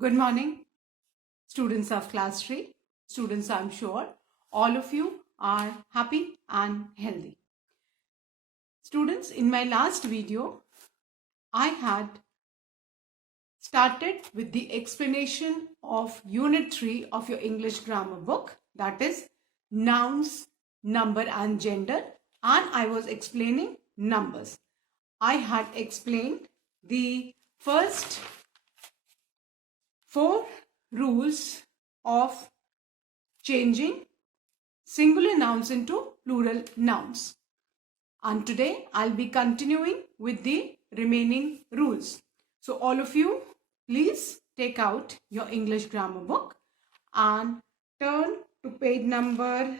Good morning, students of class 3. Students, I'm sure all of you are happy and healthy. Students, in my last video, I had started with the explanation of Unit 3 of your English grammar book, that is nouns, number and gender, and I was explaining numbers. I had explained the first 4 rules of changing singular nouns into plural nouns. And today I'll be continuing with the remaining rules. So all of you, please take out your English grammar book and turn to page number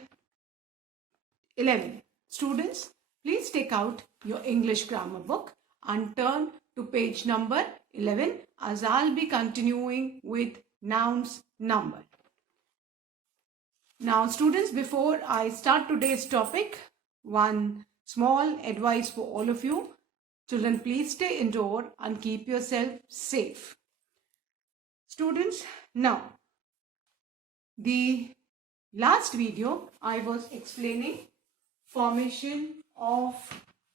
11. Students, please take out your English grammar book and turn to page number 11 as I'll be continuing with nouns number. Now students, before I start today's topic, one small advice for all of you. Children, please stay indoor and keep yourself safe. Students, now the last video I was explaining formation of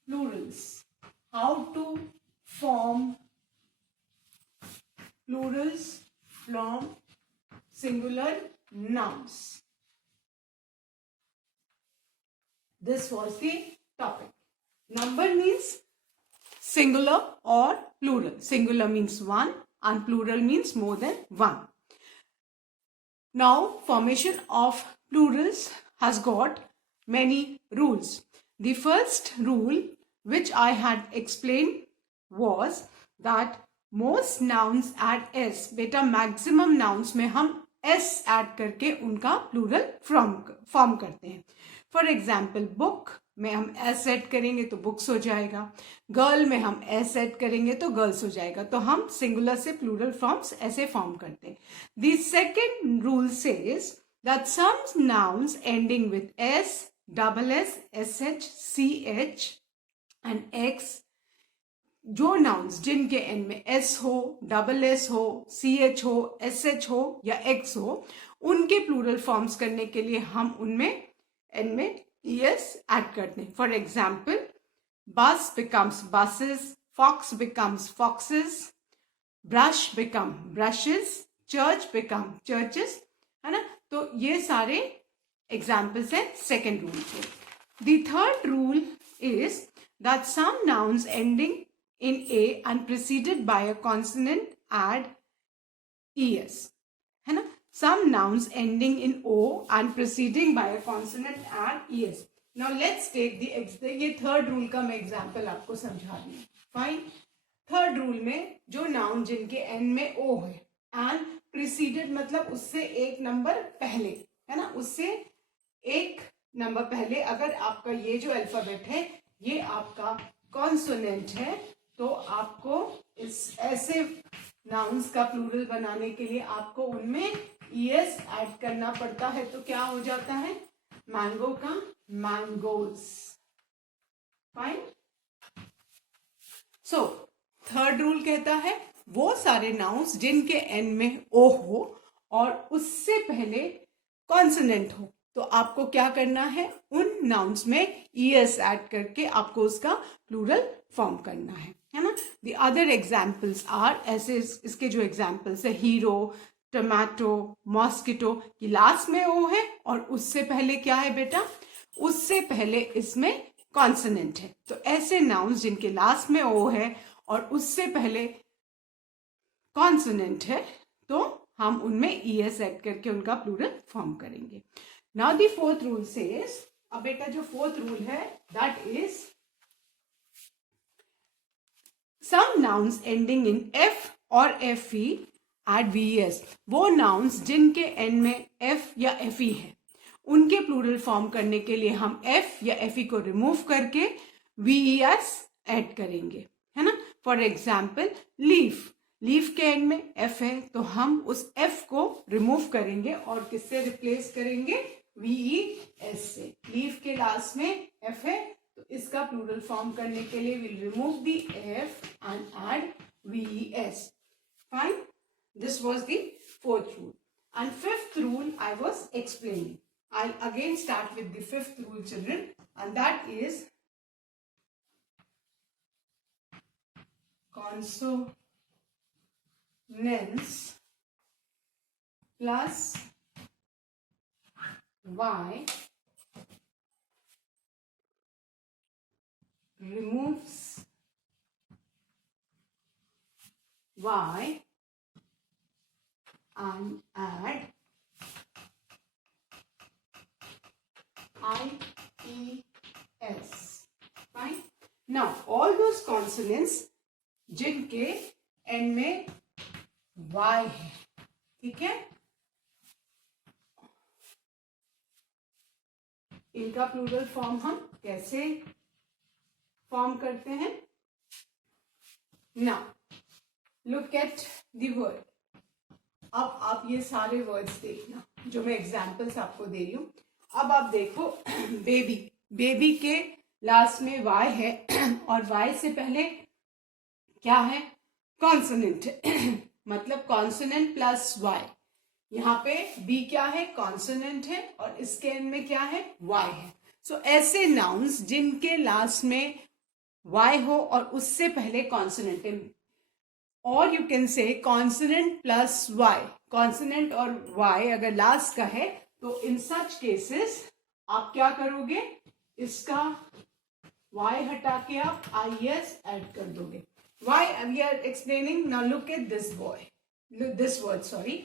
plurals. How to form plurals from singular nouns. This was the topic. Number means singular or plural. Singular means one and plural means more than one. Now, formation of plurals has got many rules. The first rule which I had explained was that most nouns add s. बेटा maximum nouns में हम s add करके उनका plural form करते हैं. For example book में हम S add करेंगे तो बुक्स हो जाएगा. गर्ल में हम एस ऐड करेंगे तो गर्ल्स हो जाएगा. तो हम सिंगुलर से प्लूरल फॉर्म्स ऐसे फॉर्म करते हैं. The second rule says that some nouns ending with S, double S, S H, C H and X, जो नाउन्स जिनके एंड में एस हो, डबल एस हो, सी एच हो, एस एच हो या एक्स हो, उनके प्लूरल फॉर्म्स करने के लिए हम उनमें एंड में es ऐड करते हैं. फॉर एग्जाम्पल बस becomes buses, fox becomes foxes, brush become brushes, church become churches, है ना. तो ये सारे एग्जाम्पल्स हैं सेकेंड रूल के. The third rule is that some nouns ending in A and preceded by a consonant add es, है ना. Some nouns ending in O and preceding by a consonant add es. Now let's take ये third rule का मैं example आपको समझा रही हूँ. Fine. Third rule में जो नाउन जिनके एंड में O है एंड प्रिसीडेड मतलब उससे एक नंबर पहले, है ना, उससे एक नंबर पहले अगर आपका ये जो अल्फाबेट है ये आपका कॉन्सोनेंट है तो आपको इस ऐसे नाउन्स का प्लूरल बनाने के लिए आपको उनमें es ऐड करना पड़ता है. तो क्या हो जाता है? मैंगो का mangoes. Fine. So third rule कहता है वो सारे नाउन्स जिनके एंड में ओ हो और उससे पहले कॉन्सोनेंट हो तो आपको क्या करना है? उन नाउन्स में es ऐड करके आपको उसका प्लूरल फॉर्म करना है ना. द अदर एग्जाम्पल्स आर, ऐसे इसके जो एग्जाम्पल्स है, हीरो, टोमेटो, मॉस्किटो की लास्ट में ओ है और उससे पहले क्या है बेटा? उससे पहले इसमें कॉन्सोनेंट है. तो ऐसे नाउन्स जिनके लास्ट में ओ है और उससे पहले कॉन्सोनेंट है तो हम उनमें es ऐड करके उनका प्लूरल फॉर्म करेंगे. Now the fourth rule says, अब बेटा जो फोर्थ रूल है that is some nouns ending in f और fe एड ves. वो नाउन्स जिनके एंड में f या fe है उनके प्लूरल फॉर्म करने के लिए हम f या fe को रिमूव करके ves ऐड करेंगे, है ना. फॉर एग्जाम्पल लीफ, लीफ के एंड में f है तो हम उस f को रिमूव करेंगे और किससे रिप्लेस करेंगे? ves से. लीफ के लास्ट में f है तो इसका प्लूरल फॉर्म करने के लिए will remove the f and add ves. Fine. This was the fourth rule. And fifth rule I was explaining. I'll again start with the fifth rule, children, and that is consonants plus y removes y and add IES. Fine. Now all those consonants जिनके end में y है, ठीक है, इनका plural form हम कैसे form करते हैं? Now look at the word. अब आप ये सारे वर्ड्स देखना जो मैं एग्जाम्पल्स आपको दे रही हूं. अब आप देखो बेबी, बेबी के लास्ट में y है और y से पहले क्या है? कॉन्सोनेंट मतलब कॉन्सोनेंट प्लस y. यहाँ पे b क्या है? कॉन्सोनेंट है और इसके एंड में क्या है? y है. सो ऐसे नाउन्स जिनके लास्ट में y हो और उससे पहले कॉन्सोनेंट है, और you can say consonant plus y. Consonant और y अगर लास्ट का है तो इन सच केसेस आप क्या करोगे? इसका y हटा के आप IES ऐड कर दोगे. Why we are explaining? Now look at this boy, this word, sorry.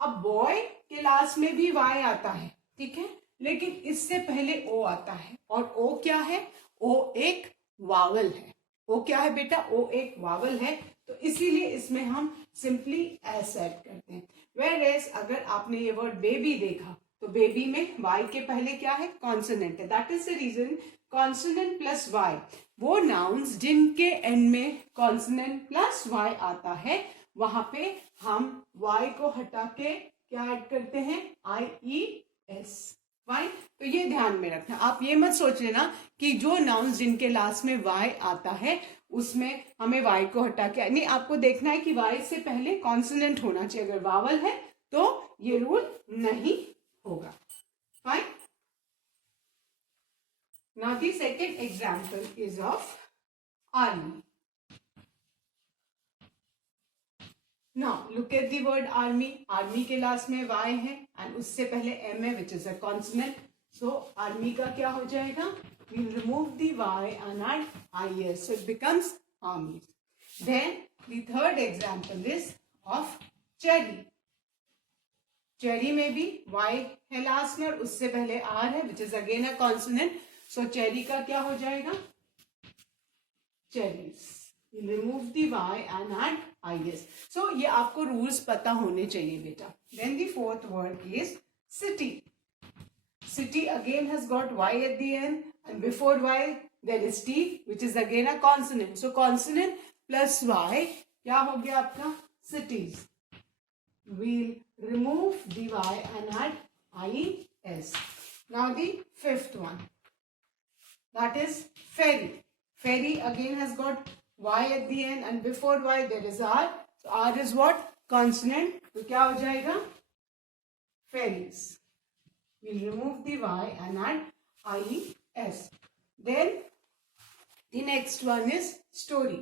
अब boy के लास्ट में भी y आता है, ठीक है, लेकिन इससे पहले o आता है और o क्या है? o एक वावल है. o क्या है बेटा? o एक वावल है, तो इसीलिए इसमें हम सिंपली एस ऐड करते हैं. Whereas अगर आपने ये वर्ड बेबी देखा तो बेबी में y के पहले क्या है? कॉन्सोनेंट है. That is the reason consonant plus y. वो नाउन्स जिनके एंड में कॉन्सोनेंट प्लस y आता है वहां पे हम y को हटा के क्या ऐड करते हैं? IES. फाइन. तो ये ध्यान में रखना. आप ये मत सोच लेना कि जो नाउन्स जिनके लास्ट में y आता है उसमें हमें y को हटा के नहीं. आपको देखना है कि y से पहले कॉन्सोनेंट होना चाहिए. अगर वावल है तो ये रूल नहीं होगा. Fine. Now the second example is of army. Now look at the word army. Army के लास्ट में y है and उससे पहले m है which is a consonant. So army का क्या हो जाएगा? We'll remove the y and add IES. So it becomes armies. Then the third example is of cherry. cherry में भी y है लास्ट में और उससे पहले r है which is again a consonant. So cherry का क्या हो जाएगा? cherries. You remove the y and add IES. So ये आपको rules पता होने चाहिए बेटा. Then the fourth word is city. City again has got y at the end and before y there is t which is again a consonant. So consonant plus y क्या हो गया आपका? cities. We'll remove the y and add IES. Now the fifth one. That is ferry. Ferry again has got y at the end and before y there is r. So r is what? Consonant. तो क्या हो जाएगा? Ferries. We'll remove the y and add IES. Then the next one is story.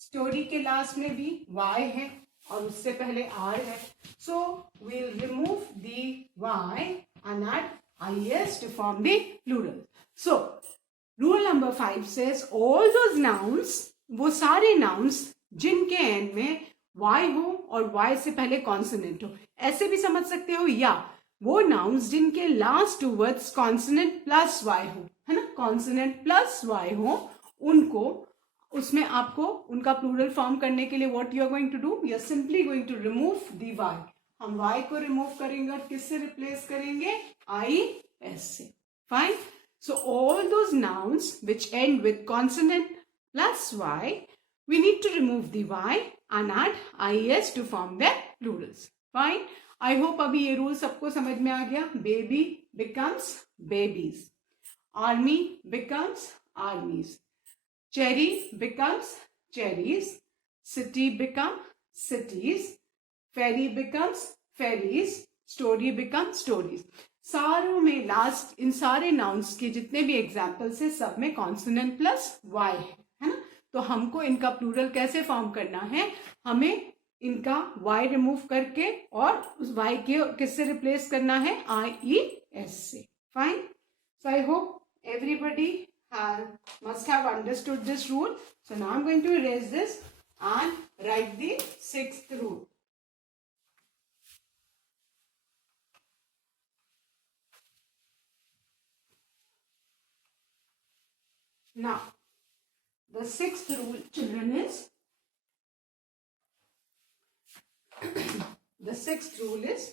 Story के last में भी y है और उससे पहले r है. So we'll remove the y and add IES to form the plural. So, rule number 5 says all those nouns, वो सारे nouns जिनके end में y हो और y से पहले consonant हो, ऐसे भी समझ सकते हो, या वो nouns जिनके last two words consonant plus y हो, है ना, consonant plus y हो, उनको उसमें आपको उनका plural form करने के लिए what you are going to do? You are simply going to remove the y. हम y को रिमूव करेंगे और किससे रिप्लेस करेंगे? IES से. Fine. So all those nouns which and with consonant plus y, we need to remove the y and add IES to form their plurals. Fine. I hope अभी ये rule सबको समझ में आ गया. Baby becomes babies, army becomes armies, cherry becomes cherries, city become cities, ferry becomes ferries, story becomes stories. सारों में last in सारे nouns के जितने भी एग्जाम्पल्स है सब में कॉन्सोनेंट प्लस वाई है ना. तो हमको इनका प्लूरल कैसे फॉर्म करना है, हमें इनका y रिमूव करके और उस y के किससे रिप्लेस करना है, IES से. Fine. So I hope everybody must have understood this rule. So now I'm going to erase this and write the sixth rule. Now, the sixth rule, children, is the sixth rule is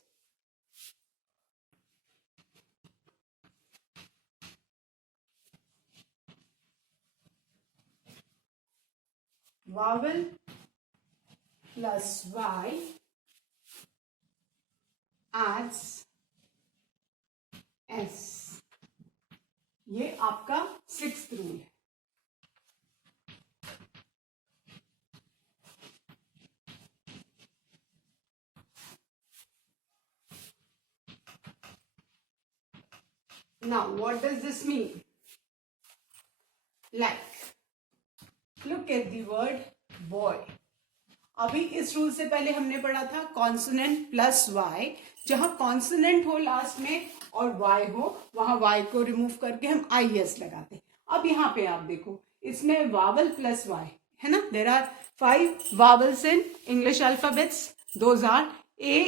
vowel plus y adds s. ये आपका sixth rule है. Now, what does this mean? Like, look at the word boy. अभी इस rule से पहले हमने पढ़ा था कॉन्सोनेंट प्लस वाई. जहां कॉन्सोनेंट हो लास्ट में और वाई हो वहां वाई को रिमूव करके हम IES लगाते. अब यहाँ पे आप देखो इसमें वावल प्लस वाई है ना. There are 5 vowels in English alphabets. Those are A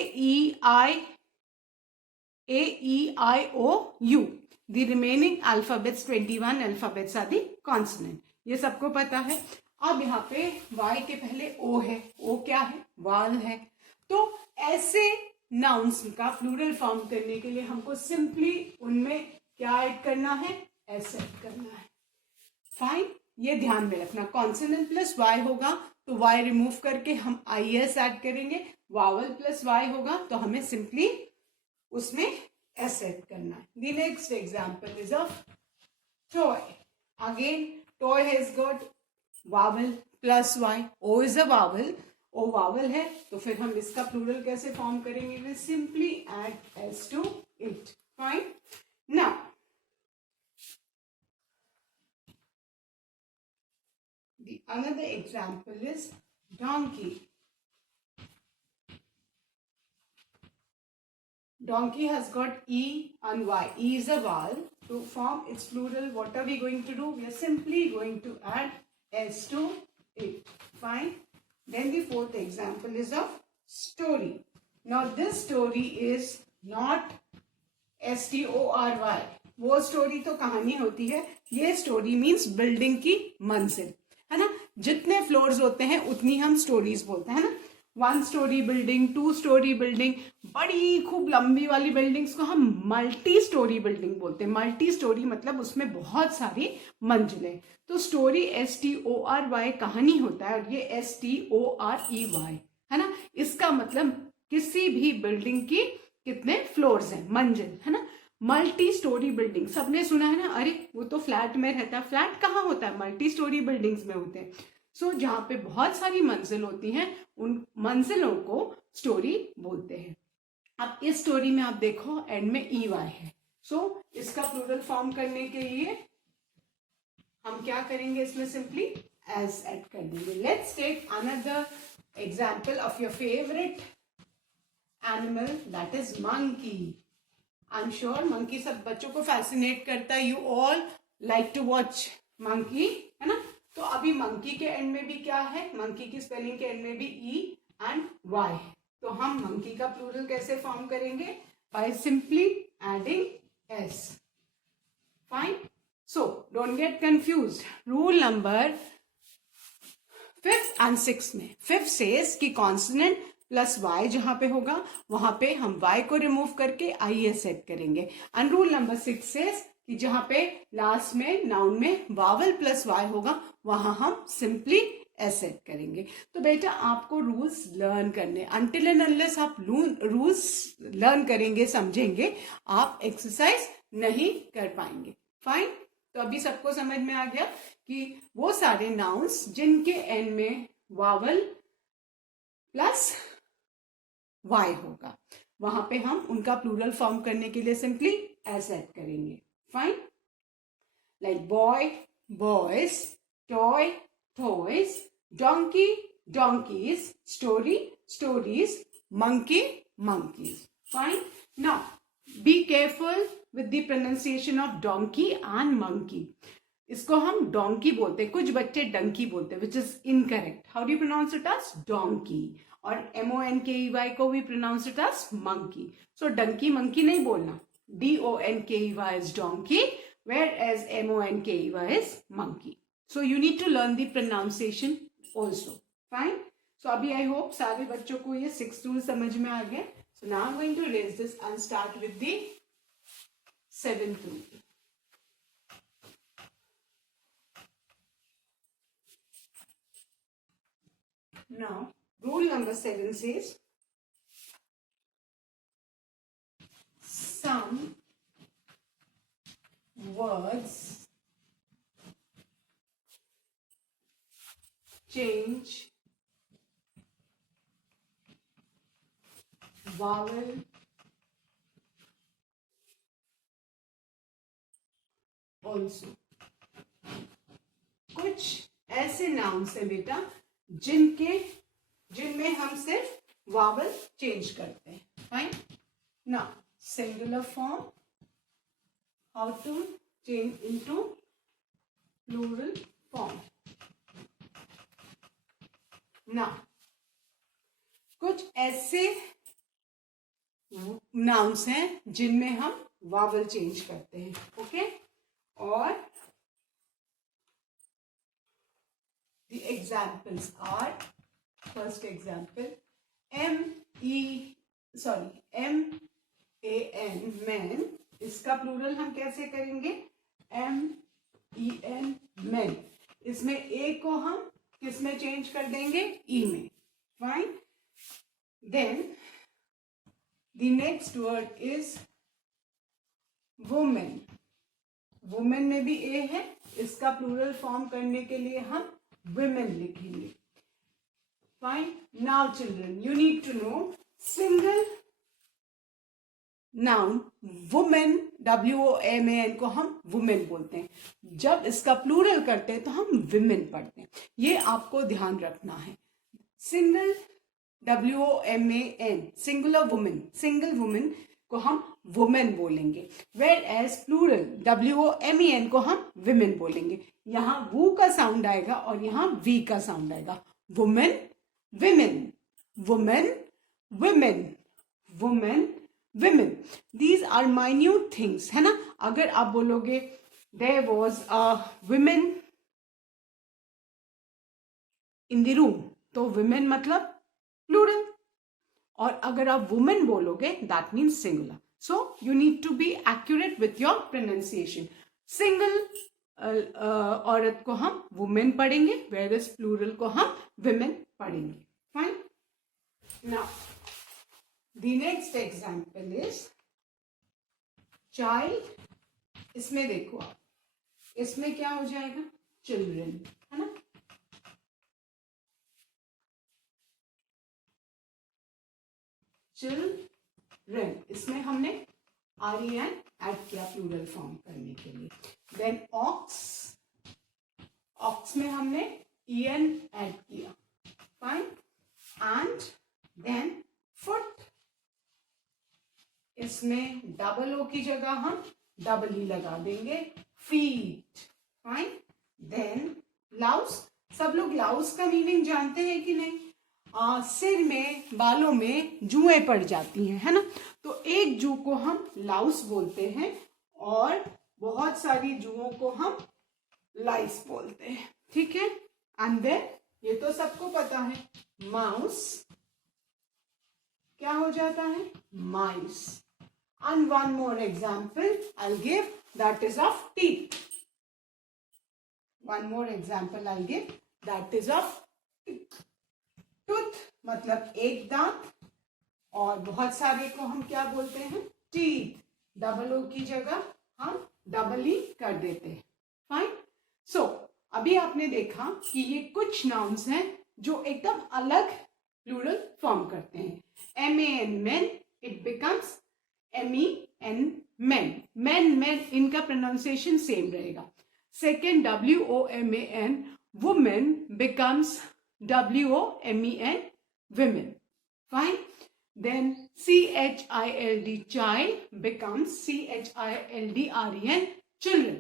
E I O U. The remaining alphabets 21 alphabets are the consonant. ये सबको पता है. अब यहाँ पे Y के पहले O है. O क्या है, वाल है. तो ऐसे नाउन्स का प्लूरल फॉर्म करने के लिए हमको सिंपली उनमें क्या ऐड करना है, S ऐड करना है. फाइन. ये ध्यान में रखना, कॉन्सोनेंट प्लस Y होगा तो Y रिमूव करके हम IES ऐड करेंगे. वावल प्लस Y होगा तो हमें सिंपली उसमें S ऐड करना है. The next example is of toy. Again, toy has got vowel plus Y. O is a vowel. O vowel है तो फिर हम इसका प्लूरल कैसे फॉर्म करेंगे, we simply add S to it. Fine. Now, the another example is donkey. Donkey has got E and Y. E is a vowel. To form its plural, what are we going to do? We are simply going to add S to it. Fine. Then the fourth example is of story. Now this story is not STORY. वो story तो कहानी होती है. ये story means building की मंजिल है ना. जितने फ्लोर्स होते हैं उतनी हम स्टोरीज बोलते हैं ना. 1 स्टोरी बिल्डिंग, 2 स्टोरी बिल्डिंग, बड़ी खूब लंबी वाली बिल्डिंग्स को हम मल्टी स्टोरी बिल्डिंग बोलते हैं. मल्टी स्टोरी मतलब उसमें बहुत सारी मंजिलें. तो स्टोरी STORY कहानी होता है और ये STOREY है ना. इसका मतलब किसी भी बिल्डिंग की कितने फ्लोर्स हैं, मंजिल है ना. मल्टी स्टोरी बिल्डिंग सबने सुना है ना. अरे वो तो फ्लैट में रहता है. फ्लैट कहाँ होता है, मल्टी स्टोरी बिल्डिंग्स में होते हैं. सो जहां पे बहुत सारी मंजिल होती हैं उन मंजिलों को स्टोरी बोलते हैं. अब इस स्टोरी में आप देखो एंड में EY है. सो इसका प्लूरल फॉर्म करने के लिए हम क्या करेंगे, इसमें सिंपली एस ऐड कर देंगे. Let's take another example of your favourite animal, that is monkey. I am sure monkey सब बच्चों को फैसिनेट करता है. You all like to watch monkey है ना. तो अभी मंकी के एंड में भी क्या है, मंकी की स्पेलिंग के एंड में भी E एंड Y है. तो हम मंकी का प्लूरल कैसे फॉर्म करेंगे, by simply adding S. Fine. So don't get confused. Rule number 5th and 6th में 5th सेज कि कॉन्सोनेंट प्लस Y जहां पे होगा वहां पे हम Y को रिमूव करके IES ऐड करेंगे. एंड रूल नंबर 6 सेज कि जहां पे लास्ट में नाउन में वावल प्लस Y होगा वहां हम सिंपली S ऐड करेंगे. तो बेटा आपको रूल्स लर्न करने, अनटिल एंड अनलेस आप रूल्स लर्न करेंगे समझेंगे आप एक्सरसाइज नहीं कर पाएंगे. फाइन. तो अभी सबको समझ में आ गया कि वो सारे नाउन्स जिनके एंड में वावल प्लस y होगा। वहां पे हम उनका प्लूरल फॉर्म करने के लिए सिंपली एस ऐड करेंगे। Fine, like boy boys, toy toys, donkey donkeys, story stories, monkey monkeys. Fine. Now be careful with the pronunciation of donkey and monkey. इसको हम डोंकी बोलते हैं, कुछ बच्चे डंकी बोलते हैं, which is incorrect. How do you pronounce it as donkey, और MONKEY को भी pronounce it as monkey. So donkey monkey नहीं बोलना, DONKEY is donkey, whereas MONKEY is monkey. So you need to learn the pronunciation also. Fine. So अभी I hope सारे बच्चों को ये 6th rule समझ में आ गया. So now I'm going to erase this and start with the 7th rule. Now, rule number 7 says, some words change vowel also. कुछ ऐसे नाउन्स हैं बेटा जिनमें हम सिर्फ वावल चेंज करते हैं. Fine. Now singular form, how to change into plural form. Now कुछ ऐसे नाउन्स हैं जिनमें हम वावल चेंज करते हैं. ओके. और the examples are, first example, MAN, man. इसका प्लूरल हम कैसे करेंगे? MEN, men. इसमें ए को हम किस में चेंज कर देंगे? ई में. Fine. Then the next word is woman. Woman में भी ए है, इसका प्लूरल फॉर्म करने के लिए हम women लिखेंगे. Fine. Now children, you need to know single noun woman, WOMAN को हम वुमेन बोलते हैं. जब इसका प्लूरल करते हैं तो हम विमेन पढ़ते हैं. ये आपको ध्यान रखना है. Single WOMAN, singular women, single women को हम वुमेन बोलेंगे, वेयर एज प्लूरल WOMEN को हम विमेन बोलेंगे. यहां वू का साउंड आएगा और यहां वी का साउंड आएगा. Woman, women, woman, women, woman, women. These are minute things, है ना. अगर आप बोलोगे there was a women in the room, तो विमेन मतलब प्लूरल. और अगर आप वुमेन बोलोगे that means singular. So you need to be accurate with your pronunciation. Single औरत को हम वुमेन पढ़ेंगे, वेयर इज प्लूरल को हम विमेन पढ़ेंगे. Fine. Now the next example is child. इसमें देखो आप, इसमें क्या हो जाएगा? चिल्ड्रन, है ना. चिल्ड्रन, इसमें हमने REN ऐड किया प्लूरल फॉर्म करने के लिए. देन ऑक्स, ऑक्स में हमने EN ऐड किया. फाइन. एंड देन फुट, इसमें डबल ओ की जगह हम डबल ई लगा देंगे. फीट. फाइन. Then louse. सब लोग लाउस का मीनिंग जानते हैं कि नहीं? सिर में, बालों में जुएं पड़ जाती हैं, है ना. तो एक जू को हम लाउस बोलते हैं और बहुत सारी जुओं को हम लाइस बोलते हैं. ठीक है. एंड देन ये तो सबको पता है, माउस क्या हो जाता है? Mice. And one more example I give, that is of teeth. One more example I give, that is of teeth. Tooth मतलब एक दांत, और बहुत सारे को हम क्या बोलते हैं? टीथ. डबल ओ की जगह हम डबल ई कर देते हैं. फाइन. सो अभी आपने देखा कि ये कुछ नाउन्स हैं जो एकदम अलग प्लूरल फॉर्म करते हैं। MAN men, it becomes MEN men. Men इनका प्रोनाउंसिएशन सेम रहेगा। Second WOMAN woman becomes WOMEN women. Fine. Then CHILD child becomes CHILDREN children.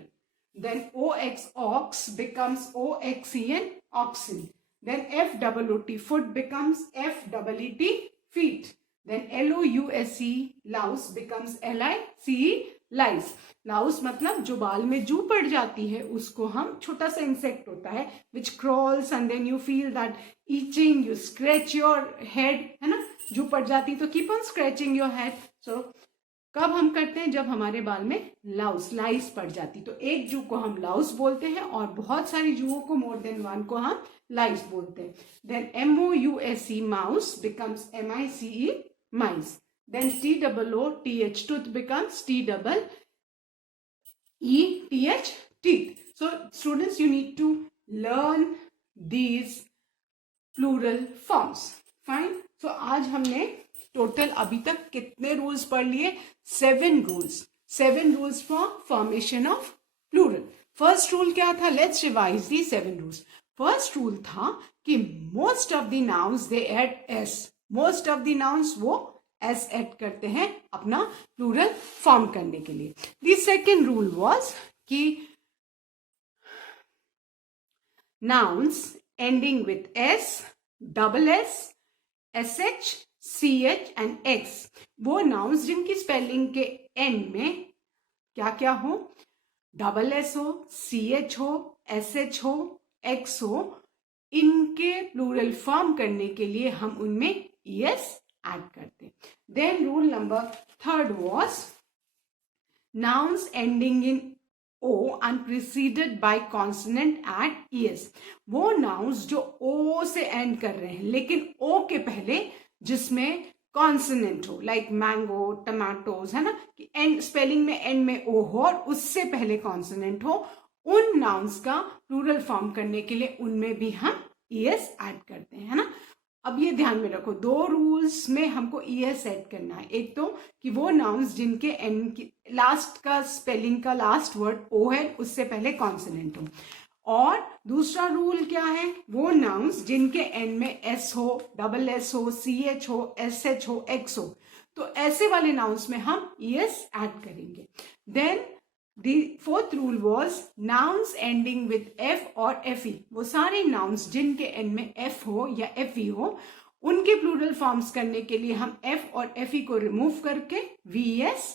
Then ox becomes OXEN oxen. Then FOOT foot becomes FEET feet. Then LOUSE louse becomes LICE lice. Laue's मतलब जो बाल में जू पड़ जाती है, उसको हम, छोटा सा इंसेक्ट होता है which crawls and then you feel that itching, you scratch your head, है ना, जू पड़ जाती तो keep on scratching your head. So कब हम करते हैं? जब हमारे बाल में लाइस पड़ जाती, तो एक जू को हम लाउस बोलते हैं और बहुत सारी जूओं को, मोर देन वन को हम लाइस बोलते हैं। Then MOUSE mouse becomes MICE mice. Then TOOTH tooth becomes TEETH teeth. So students, you need to learn these plural forms. Fine. So आज हमने टोटल अभी तक कितने रूल्स पढ़ लिए? 7 rules. 7 rules for formation of plural. First rule क्या था? Let's revise the 7 rules. First rule था कि most of the nouns they add S. Most of the nouns वो एस एड करते हैं अपना प्लूरल फॉर्म करने के लिए. द सेकेंड रूल वॉज कि nouns ending with S, double S, SH, CH and X, वो nouns जिनकी स्पेलिंग के एंड में क्या क्या हो? डबल एस हो, CH हो, SH हो, X हो, इनके प्लूरल फॉर्म करने के लिए हम उनमें ES ऐड करते हैं. Then rule number third was nouns ending in O and preceded by consonant at ES. वो नाउन्स जो O से एंड कर रहे हैं लेकिन O के पहले जिसमें कॉन्सोनेंट हो, लाइक मैंगो, टमाटोज, है ना, कि एंड स्पेलिंग में एंड में O हो और उससे पहले कॉन्सोनेंट हो, उन नाउन्स का प्लूरल फॉर्म करने के लिए उनमें भी हम ES ऐड करते हैं, है ना. अब ये ध्यान में रखो, 2 रूल्स में हमको ES ऐड करना है. एक तो कि वो नाउन्स जिनके एंड की लास्ट का स्पेलिंग का लास्ट वर्ड O है, उससे पहले कॉन्सोनेंट हो. और दूसरा रूल क्या है? वो नाउन्स जिनके एंड में S हो, डबल S हो, CH हो, SH हो, X हो, तो ऐसे वाले नाउन्स में हम ES ऐड करेंगे. Then The fourth rule was nouns ending with F और FE. वो सारे nouns जिनके end में F हो या FE हो, उनके प्लूरल फॉर्म्स करने के लिए हम F और FE को रिमूव करके VES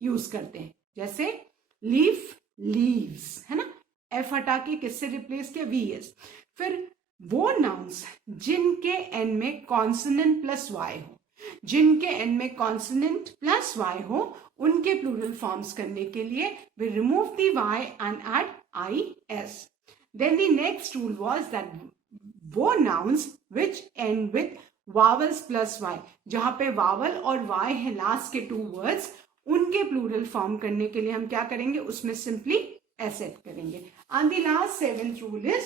यूज करते हैं. जैसे लीफ, लीव्स, है ना, F हटा के किससे रिप्लेस किया? VES. फिर वो nouns जिनके end में कॉन्सोनेंट प्लस Y हो, जिनके एंड में कॉन्सोनेंट प्लस Y हो, उनके प्लूरल फॉर्म्स करने के लिए we remove the Y and add IS. Then the next rule was that वो nouns which end with vowels plus Y, जहां पे vowel और Y है लास्ट के 2 words, उनके प्लूरल फॉर्म करने के लिए हम क्या करेंगे? उसमें सिंपली S ऐड करेंगे. And the last 7th rule is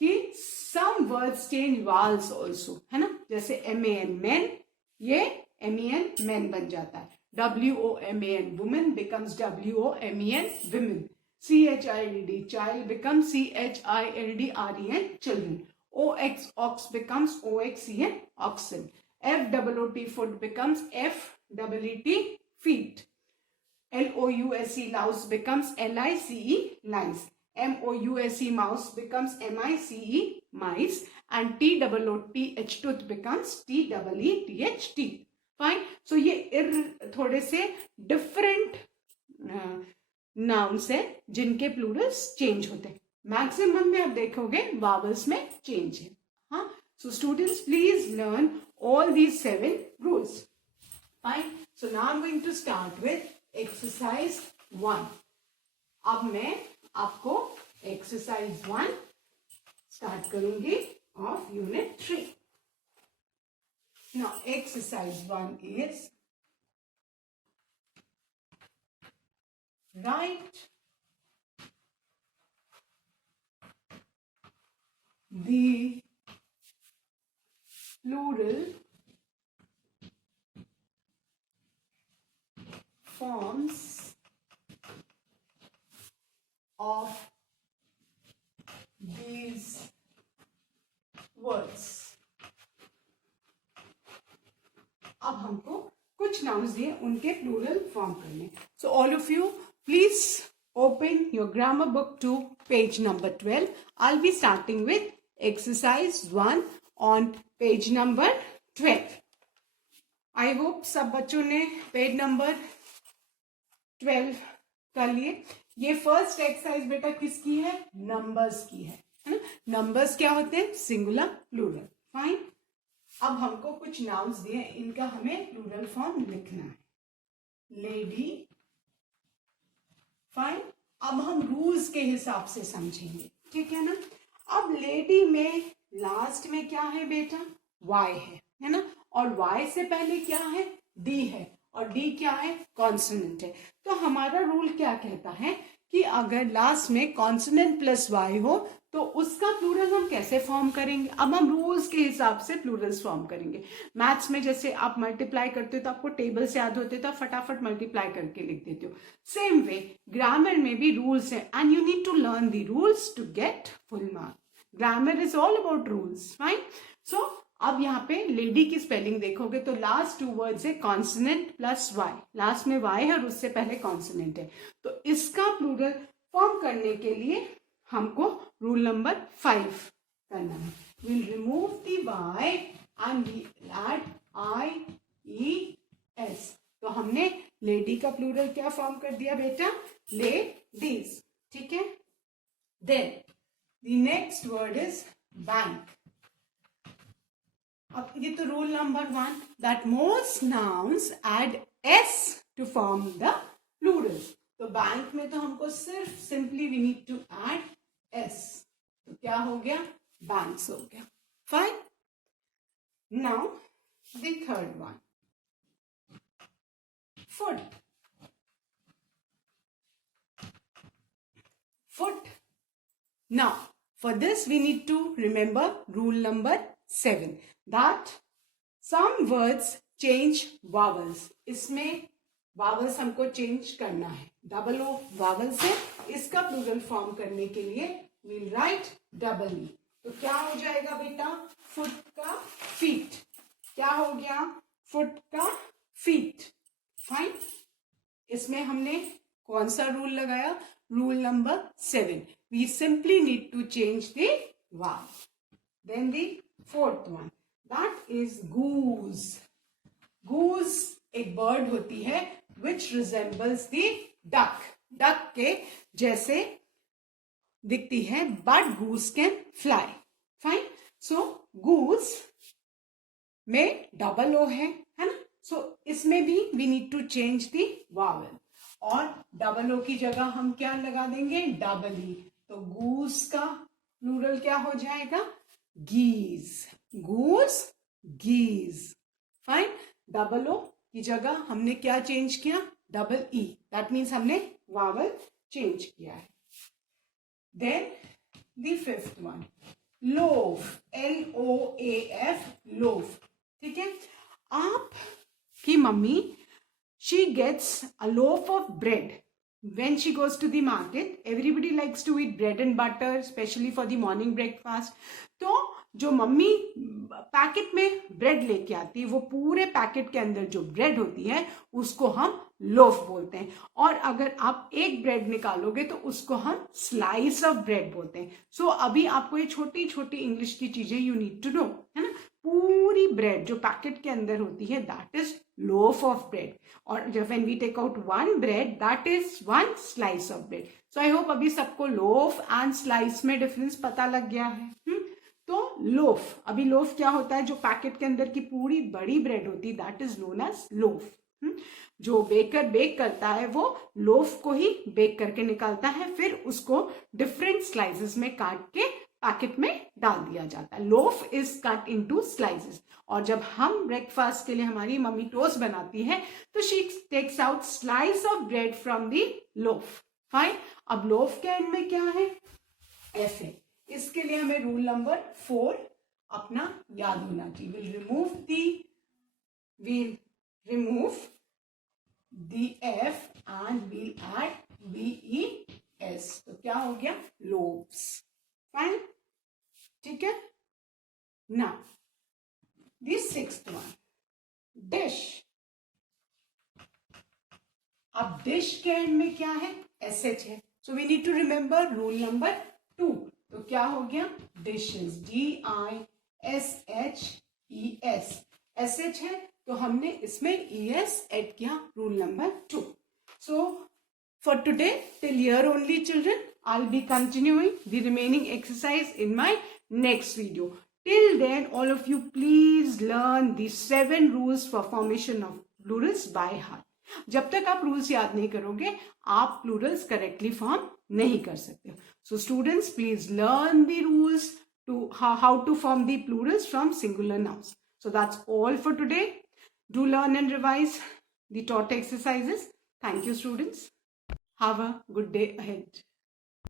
कि some words change vowels also, है ना, जैसे MAN men, ये MEN men बन जाता है. WOMAN woman becomes WOMEN women. CHILD child becomes CHILDREN children. OX ox becomes OXEN oxen. FOOT foot becomes FEET feet. LOUSE louse becomes LICE lice. MOUSE mouse becomes MICE mice. And TOOTH tooth becomes TEETH teeth. Fine. So ये थोड़े से different nouns है जिनके Plurals change होते हैं. Maximum में आप देखोगे वावल्स में चेंज है. हाँ. So students, please learn all these 7 rules. Fine. So now I'm going to start with exercise 1. अब मैं आपको exercise 1 start करूंगी of unit 3. Now exercise 1 is write the plural forms of these words. अब हमको कुछ nouns दिए उनके plural form करने. So all of you please open your grammar book to page number 12. I'll be starting with exercise 1 on page number 12. I hope सब बच्चों ने page number 12 कर लिए. ये फर्स्ट एक्सरसाइज बेटा किसकी है? नंबर्स की है ना. नंबर्स क्या होते हैं? Singular, plural. फाइन. अब हमको कुछ नाउन्स दिए, इनका हमें प्लूरल फॉर्म लिखना है. लेडी. फाइन. अब हम रूल्स के हिसाब से समझेंगे, ठीक है ना. अब लेडी में लास्ट में क्या है बेटा? वाई है ना. और वाई से पहले क्या है? डी है. और डी क्या है? कॉन्सोनेंट है. तो हमारा रूल क्या कहता है कि अगर लास्ट में कॉन्सोनेंट प्लस वाई हो तो उसका प्लूरल हम कैसे फॉर्म करेंगे. अब हम रूल्स के हिसाब से प्लूरल्स फॉर्म करेंगे. मैथ्स में जैसे आप मल्टीप्लाई करते हो तो आपको टेबल से याद होते तो आप फटाफट मल्टीप्लाई करके लिख देते हो. सेम वे ग्रामर में भी रूल्स हैं and you need to learn the rules to get full mark. Grammar is all about rules. Fine. So अब यहाँ पे लेडी की स्पेलिंग देखोगे तो लास्ट 2 वर्ड्स है कॉन्सोनेंट प्लस वाई. लास्ट में वाई है और उससे पहले कॉन्सोनेंट है. तो इसका प्लूरल फॉर्म करने के लिए हमको रूल नंबर 5 करना है. Will remove the Y and add IES. तो हमने लेडी का प्लूरल क्या फॉर्म कर दिया बेटा? लेडीज. ठीक है. Then the next word is bank. अब ये तो rule number 1 that most nouns add S to form the plural. तो बैंक में तो हमको सिर्फ simply we need to add S. तो क्या हो गया? बैंक्स हो गया. Fine. Now the third one, foot. Foot. Now for this we need to remember rule number 7 that some words change vowels. इसमें vowels हमको change करना है. डबल ओ vowels है. इसका प्लूरल फॉर्म करने के लिए we'll write double E. तो क्या हो जाएगा बेटा? फुट का फीट. क्या हो गया? फुट का फीट. फाइन. इसमें हमने कौन सा रूल लगाया? Rule number 7. We simply need to change the vowel. Then the fourth one, that is goose. Goose एक bird होती है which resembles the duck. Duck के जैसे दिखती है but goose can fly. Fine. So goose में double O है ना. So इसमें भी we need to change the vowel. और डबल ओ की जगह हम क्या लगा देंगे? Double E. तो गूस का प्लूरल क्या हो जाएगा? Geese. Goose, geese. Fine. Double O की जगह हमने क्या चेंज किया? Double E. दैट मीन्स हमने वावल चेंज किया है. Then the fifth one, loaf. LOAF. Loaf. ठीक है. आप की mummy she gets a loaf of bread when she goes to the market. Everybody likes to eat bread and butter, especially for the morning breakfast. तो जो mummy packet में bread लेके आती है वो पूरे पैकेट के अंदर जो ब्रेड होती है उसको हम लोफ बोलते हैं. और अगर आप एक ब्रेड निकालोगे तो उसको हम स्लाइस ऑफ ब्रेड बोलते हैं. सो अभी आपको ये छोटी छोटी इंग्लिश की चीजें यू नीड टू नो, है ना. पूरी ब्रेड जो पैकेट के अंदर होती है that is loaf of bread. और जब when we take out one bread that is one slice of bread. So I hope अभी सबको loaf and slice में डिफरेंस पता लग गया है. तो loaf, अभी loaf क्या होता है? जो पैकेट के अंदर की पूरी बड़ी ब्रेड होती है that is known as loaf. जो बेकर बेक करता है वो लोफ को ही बेक करके निकालता है, फिर उसको डिफरेंट स्लाइसेस में काट के पैकेट में डाल दिया जाता है. Loaf is cut into slices. और जब हम ब्रेकफास्ट के लिए हमारी मम्मी टोस्ट बनाती है तो she takes out slice of bread from the loaf. Fine. अब लोफ के एंड में क्या है? एफ है. इसके लिए हमें रूल नंबर 4 अपना याद होना चाहिए. We'll remove the F and we'll add VES. तो क्या हो गया? Lobes. Fine. ठीक है. Now the sixth one, dish. अब dish के एंड में क्या है? SH है. So we need to remember rule number 2. तो क्या हो गया? Dishes. DISHES. SH है तो हमने इसमें ES ऐड किया. Rule number 2. So for today, till here only, children. I'll be continuing the remaining exercise in my next video. Till then, all of you please learn the 7 rules for formation of plurals by heart. जब तक आप rules याद नहीं करोगे आप Plurals correctly form नहीं कर सकते. So students please learn the rules to how to form the plurals from singular nouns. So that's all for today. Do learn and revise the taught exercises. Thank you, students. Have a good day ahead.